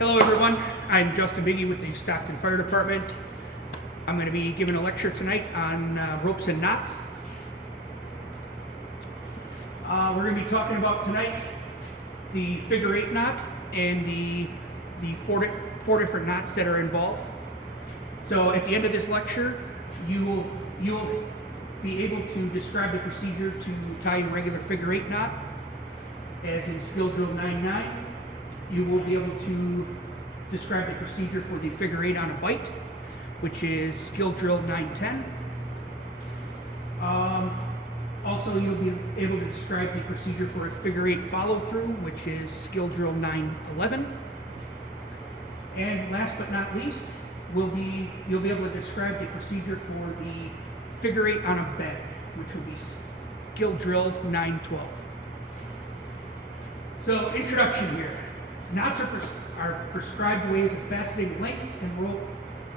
Hello everyone, I'm Justin Biggie with the Stockton Fire Department. I'm going to be giving a lecture tonight on ropes and knots. We're going to be talking about tonight the figure 8 knot and the four different knots that are involved. So at the end of this lecture, you'll be able to describe the procedure to tie a regular figure 8 knot, as in skill drill 9-9. You will be able to describe the procedure for the figure 8 on a bite, which is skill drill 9-10. Also, you'll be able to describe the procedure for a figure 8 follow through, which is skill drill 9-11. And last but not least, you'll be able to describe the procedure for the figure 8 on a bed, which will be skill drill 9-12. So, introduction here. Knots are prescribed ways of fastening lengths and rope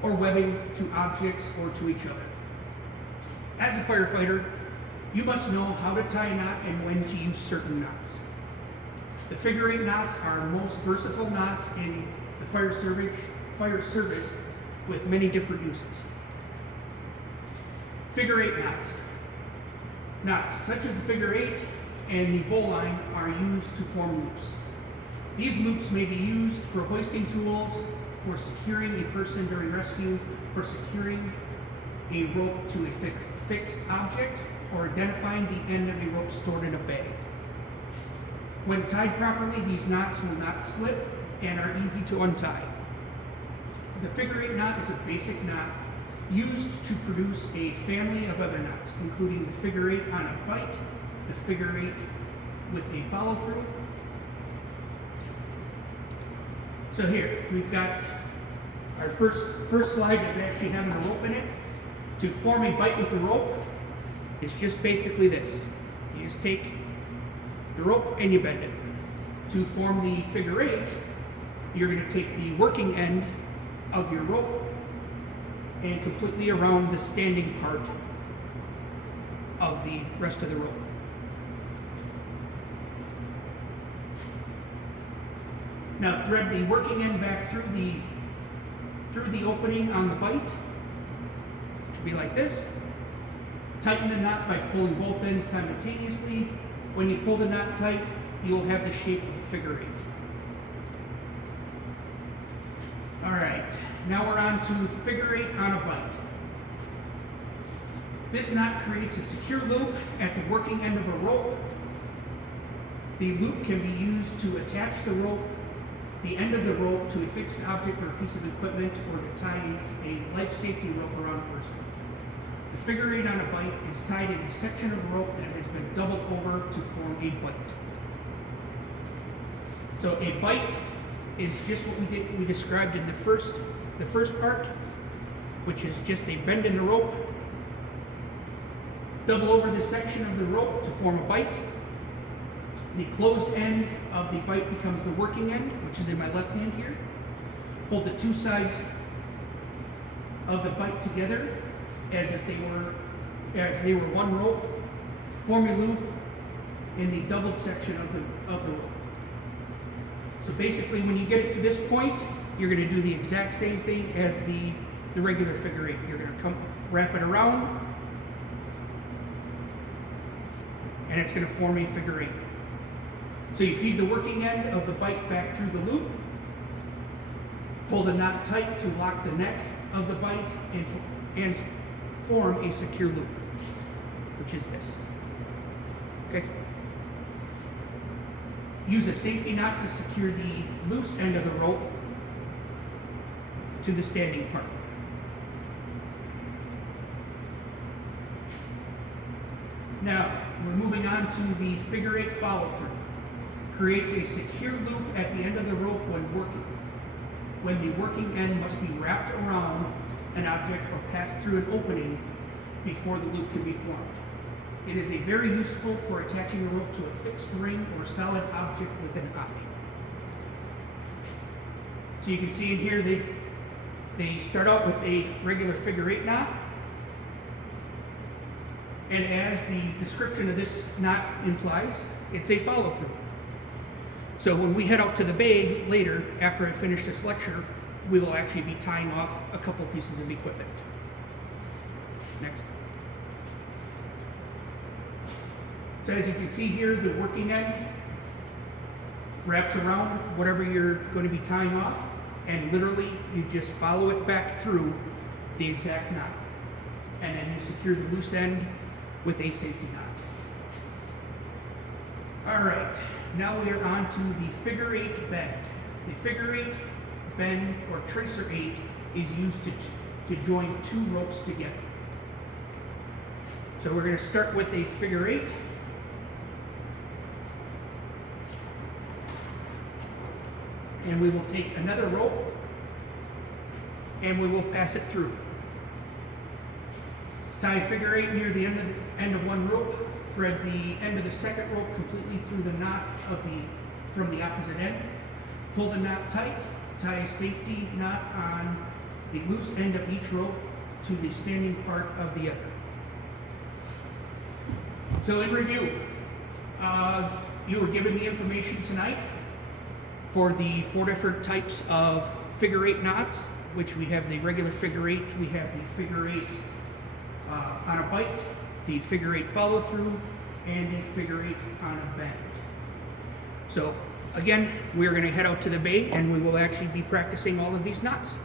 or webbing to objects or to each other. As a firefighter, you must know how to tie a knot and when to use certain knots. The figure 8 knots are most versatile knots in the fire service with many different uses. Figure 8 knots. Knots such as the figure 8 and the bowline are used to form loops. These loops may be used for hoisting tools, for securing a person during rescue, for securing a rope to a fixed object, or identifying the end of a rope stored in a bag. When tied properly, these knots will not slip and are easy to untie. The figure 8 knot is a basic knot used to produce a family of other knots, including the figure 8 on a bite, the figure 8 with a follow through. So here, we've got our first slide that actually having a rope in it. To form a bite with the rope, it's just basically this. You just take the rope and you bend it. To form the figure 8, you're going to take the working end of your rope and completely around the standing part of the rest of the rope. Now thread the working end back through the opening on the bite, which will be like this. Tighten the knot by pulling both ends simultaneously. When you pull the knot tight, you'll have the shape of a figure 8. All right, now we're on to figure 8 on a bite. This knot creates a secure loop at the working end of a rope. The loop can be used to attach the end of the rope to a fixed object or a piece of equipment, or to tie a life safety rope around a person. The figure 8 on a bite is tied in a section of rope that has been doubled over to form a bite. So a bite is just what we described in the first part, which is just a bend in the rope, double over the section of the rope to form a bite. The closed end of the bite becomes the working end, which is in my left hand here. Hold the two sides of the bite together as if they were one rope. Form a loop in the doubled section of the rope. So basically, when you get it to this point, you're going to do the exact same thing as the regular figure 8. You're going to wrap it around, and it's going to form a figure 8. So you feed the working end of the bite back through the loop, pull the knot tight to lock the neck of the bite, and form a secure loop, which is this. Okay? Use a safety knot to secure the loose end of the rope to the standing part. Now, we're moving on to the figure 8 follow through. Creates a secure loop at the end of the rope when the working end must be wrapped around an object or pass through an opening before the loop can be formed. It is very useful for attaching a rope to a fixed ring or solid object with an eye. So you can see in here they start out with a regular figure 8 knot, and as the description of this knot implies, it's a follow through. So when we head out to the bay later, after I finish this lecture, we will actually be tying off a couple pieces of equipment. Next. So as you can see here, the working end wraps around whatever you're going to be tying off, and literally you just follow it back through the exact knot. And then you secure the loose end with a safety knot. All right, now we are on to the figure 8 bend. The figure 8 bend, or tracer 8, is used to join two ropes together. So we're going to start with a figure 8. And we will take another rope and we will pass it through. Tie a figure 8 near the end of one rope, thread the end of the second rope completely through the knot from the opposite end. Pull the knot tight, tie a safety knot on the loose end of each rope to the standing part of the other. So in review, you were given the information tonight for the 4 different types of figure 8 knots, which we have the regular figure 8, we have the figure 8 on a bite, the figure 8 follow through, and the figure 8 on a bend. So again, we're going to head out to the bay and we will actually be practicing all of these knots.